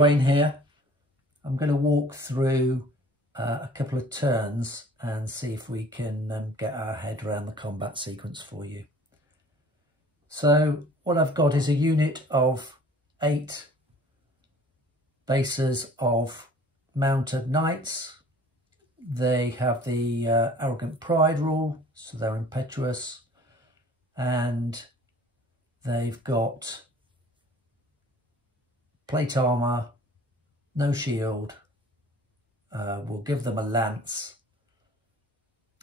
Wayne here. I'm going to walk through a couple of turns and see if we can get our head around the combat sequence for you. So what I've got is a unit of 8 bases of mounted knights. They have the arrogant pride rule, so they're impetuous, and they've got plate armour, no shield. We'll give them a lance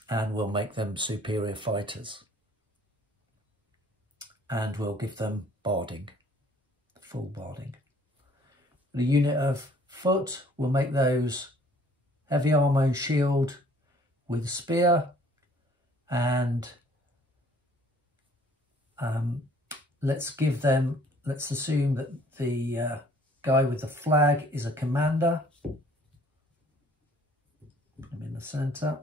and we'll make them superior fighters. And we'll give them barding, full barding. The unit of foot, we'll make those heavy armour and shield with spear, and let's assume that the guy with the flag is a commander. Put him in the centre.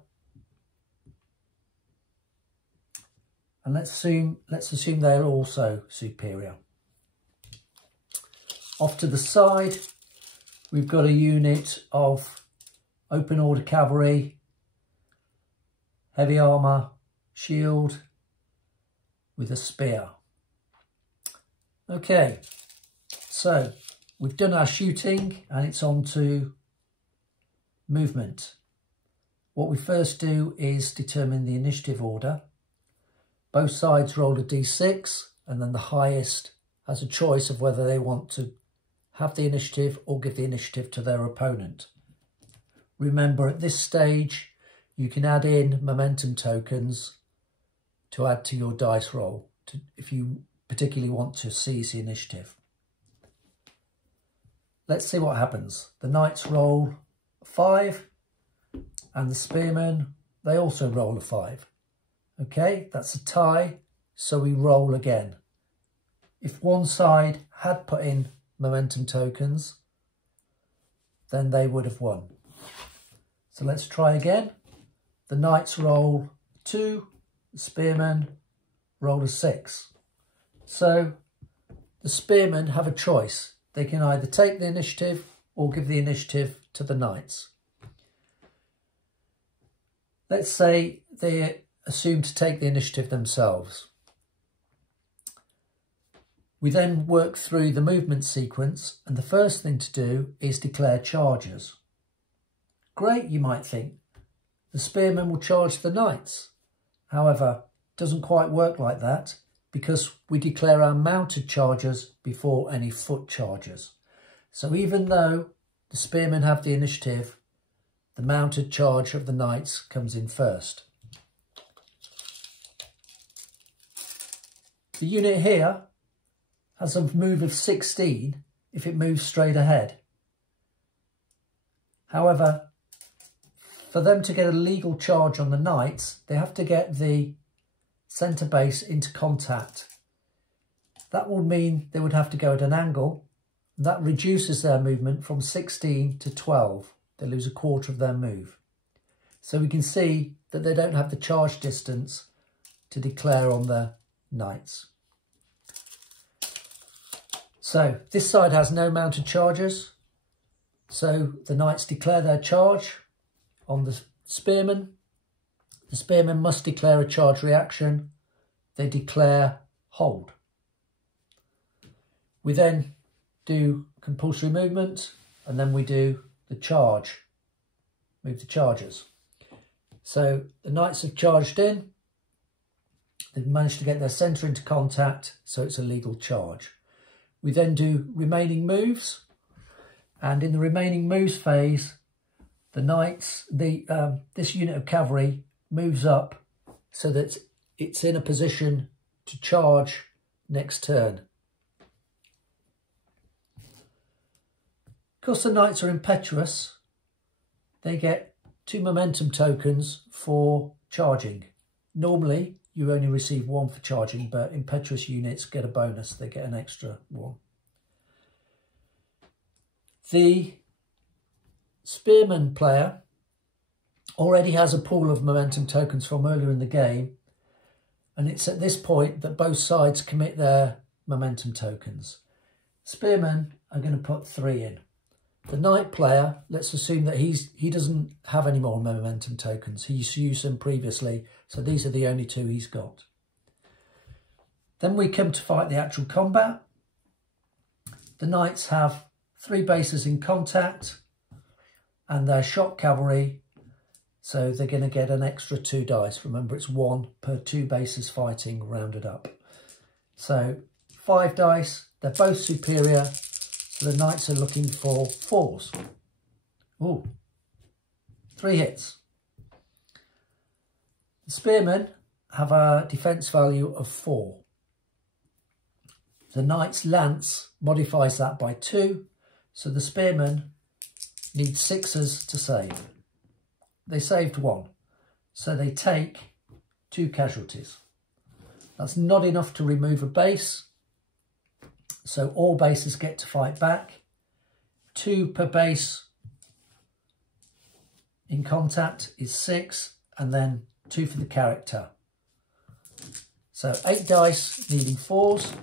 And let's assume they're also superior. Off to the side, we've got a unit of open order cavalry, heavy armour, shield with a spear. Okay, so we've done our shooting and it's on to movement. What we first do is determine the initiative order. Both sides roll a d6 and then the highest has a choice of whether they want to have the initiative or give the initiative to their opponent. Remember, at this stage, you can add in momentum tokens to add to your dice roll if you particularly want to seize the initiative. Let's see what happens. The knights roll a 5 and the spearmen, they also roll a 5. Okay, that's a tie, so we roll again. If one side had put in momentum tokens, then they would have won. So let's try again. The knights roll 2, the spearmen roll a 6. So the spearmen have a choice. They can either take the initiative or give the initiative to the knights. Let's say they're assumed to take the initiative themselves. We then work through the movement sequence, and the first thing to do is declare charges. Great, you might think. The spearmen will charge the knights. However, it doesn't quite work like that because we declare our mounted charges before any foot charges. So even though the spearmen have the initiative, the mounted charge of the knights comes in first. The unit here has a move of 16 if it moves straight ahead. However, for them to get a legal charge on the knights, they have to get the centre base into contact. That would mean they would have to go at an angle. That reduces their movement from 16 to 12. They lose a quarter of their move. So we can see that they don't have the charge distance to declare on the knights. So this side has no mounted charges. So the knights declare their charge on the spearmen. The spearmen must declare a charge reaction. They declare hold. We then do compulsory movement and then we do the charge. Move the charges. So the knights have charged in. They've managed to get their centre into contact, so it's a legal charge. We then do remaining moves, and in the remaining moves phase, the knights, this unit of cavalry moves up so that it's in a position to charge next turn. Because the knights are impetuous, they get 2 momentum tokens for charging. Normally, you only receive 1 for charging, but impetuous units get a bonus. They get an extra 1. The spearman player already has a pool of momentum tokens from earlier in the game, and it's at this point that both sides commit their momentum tokens. Spearmen are going to put 3 in. The knight player, let's assume that he doesn't have any more momentum tokens. He's used them previously, so these are the only two he's got. Then we come to fight the actual combat. The knights have 3 bases in contact and they're shot cavalry, so they're going to get an extra 2 dice. Remember, it's 1 per 2 bases fighting rounded up. So 5 dice, they're both superior, so the knights are looking for 4s. Ooh, 3 hits. The spearmen have a defense value of 4. The knight's lance modifies that by 2, so the spearmen need 6s to save. They saved 1, so they take 2 casualties. That's not enough to remove a base, so all bases get to fight back. 2 per base in contact is 6, and then 2 for the character. So 8 dice needing 4s.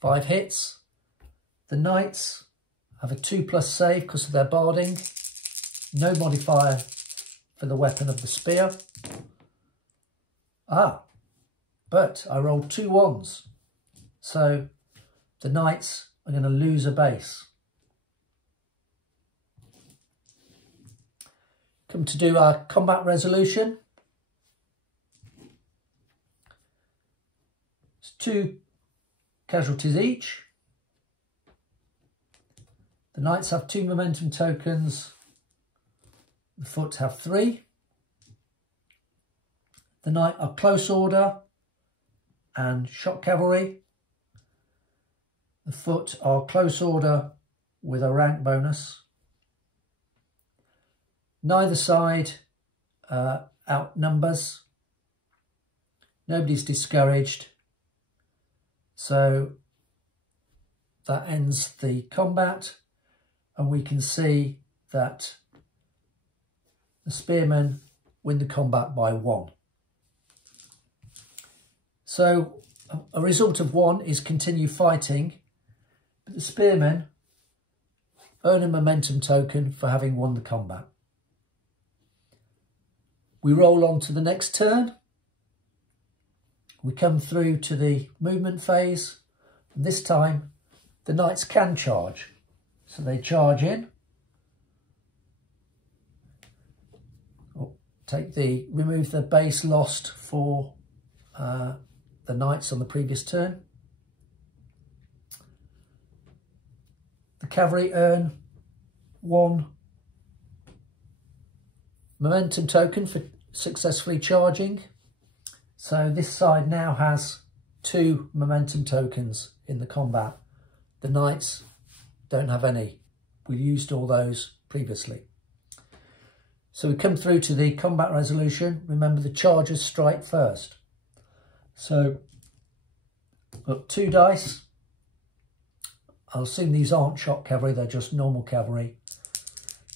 5 hits. The knights have a 2+ save because of their barding. No modifier for the weapon of the spear. But I rolled 2 1s. So the knights are going to lose a base. Come to do our combat resolution. It's 2 casualties each. The knights have 2 momentum tokens. The foot have 3. The knight are close order and shot cavalry. The foot are close order with a rank bonus. Neither side outnumbers. Nobody's discouraged. So that ends the combat, and we can see that the spearmen win the combat by 1. So a result of 1 is continue fighting, but the spearmen earn a momentum token for having won the combat. We roll on to the next turn. We come through to the movement phase, and this time the knights can charge. So they charge in. Remove the base lost for the knights on the previous turn. The cavalry earn 1 momentum token for successfully charging. So this side now has 2 momentum tokens in the combat. The knights don't have any. We used all those previously. So we come through to the combat resolution. Remember, the chargers strike first. So got 2 dice. I'll assume these aren't shot cavalry, they're just normal cavalry.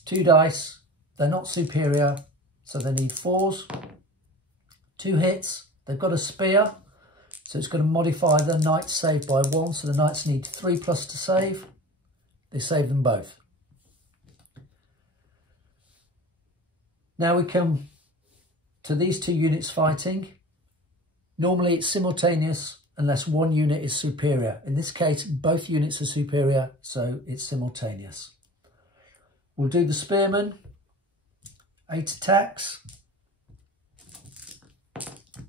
2 dice, they're not superior, so they need 4s. 2 hits. They've got a spear, so it's going to modify the knight's save by 1, so the knights need 3+ to save. They save them both. Now we come to these 2 units fighting. Normally it's simultaneous unless 1 unit is superior. In this case, both units are superior, so it's simultaneous. We'll do the spearmen. 8 attacks.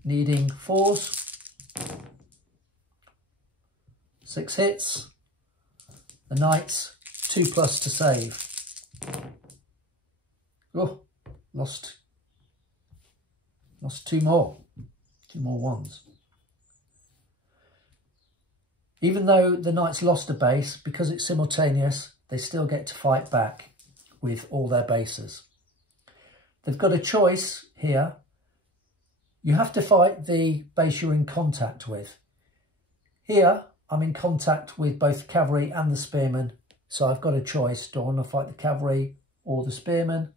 Needing 4s. 6 hits. The knights 2+ to save. Oh, lost 2 more. 2 more 1s. Even though the knights lost a base, because it's simultaneous, they still get to fight back with all their bases. They've got a choice here. You have to fight the base you're in contact with. Here, I'm in contact with both the cavalry and the spearmen, so I've got a choice. Do I want to fight the cavalry or the spearmen?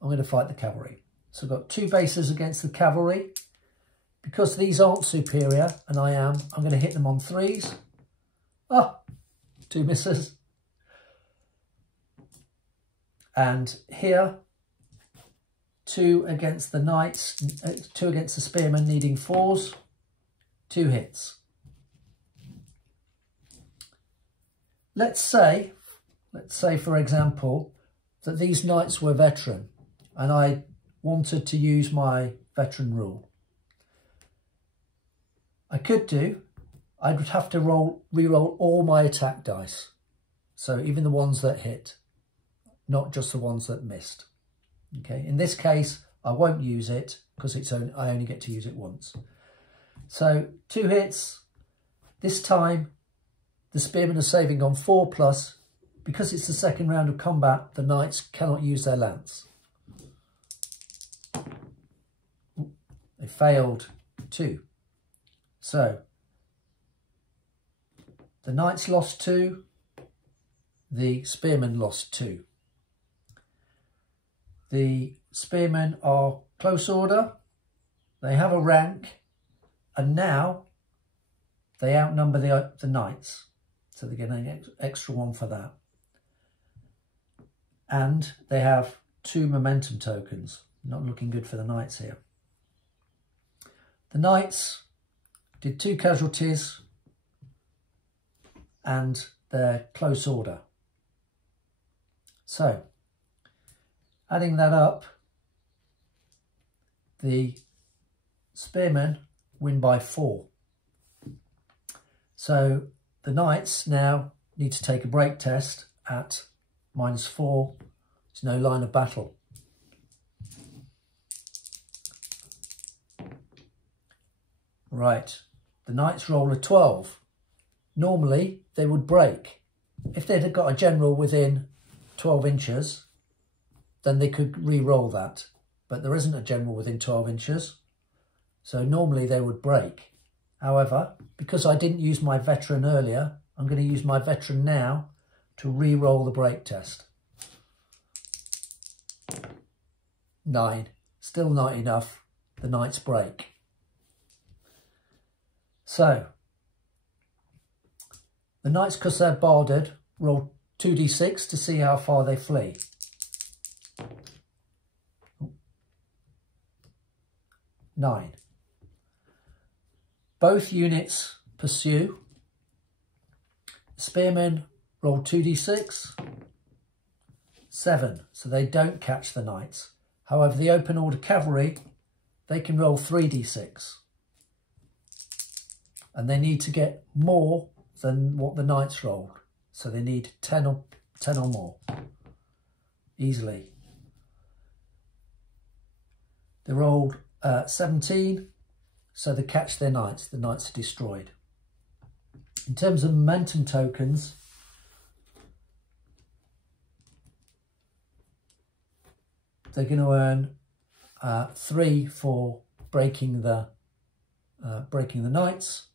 I'm going to fight the cavalry. So I've got 2 bases against the cavalry. Because these aren't superior, and I'm going to hit them on 3s. Ah, 2 misses. And here, 2 against the knights, 2 against the spearmen needing 4s, 2 hits. Let's say for example, that these knights were veteran and I wanted to use my veteran rule. I'd have to re-roll all my attack dice. So even the ones that hit, not just the ones that missed. Okay, in this case, I won't use it because I only get to use it once. So 2 hits. This time, the spearmen are saving on 4+. Because it's the second round of combat, the knights cannot use their lance. They failed 2. So, the knights lost 2, the spearmen lost 2. The spearmen are close order, they have a rank, and now they outnumber the knights. So they're getting an extra 1 for that. And they have 2 momentum tokens. Not looking good for the knights here. The knights did 2 casualties and they're close order. So, adding that up, the spearmen win by 4. So the knights now need to take a break test at -4. It's no line of battle. Right, the knights roll a 12. Normally they would break. If they'd got a general within 12 inches, then they could re-roll that. But there isn't a general within 12 inches. So normally they would break. However, because I didn't use my veteran earlier, I'm going to use my veteran now to re-roll the break test. 9. Still not enough. The knights break. So, the knights, because they're barded, roll 2d6 to see how far they flee. 9. Both units pursue. Spearmen roll 2d6. 7, so they don't catch the knights. However, the open order cavalry, they can roll 3d6. And they need to get more than what the knights rolled. So they need 10 or more, easily. They rolled 17, so they catch their knights. The knights are destroyed. In terms of momentum tokens, they're going to earn 3 for breaking the knights,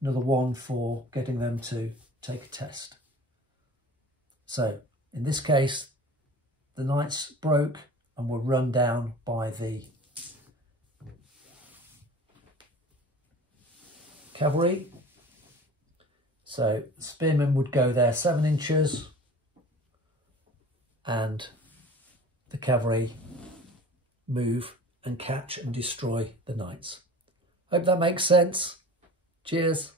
another 1 for getting them to take a test. So in this case, the knights broke and were run down by the cavalry. So the spearmen would go there 7 inches and the cavalry move and catch and destroy the knights. Hope that makes sense. Cheers.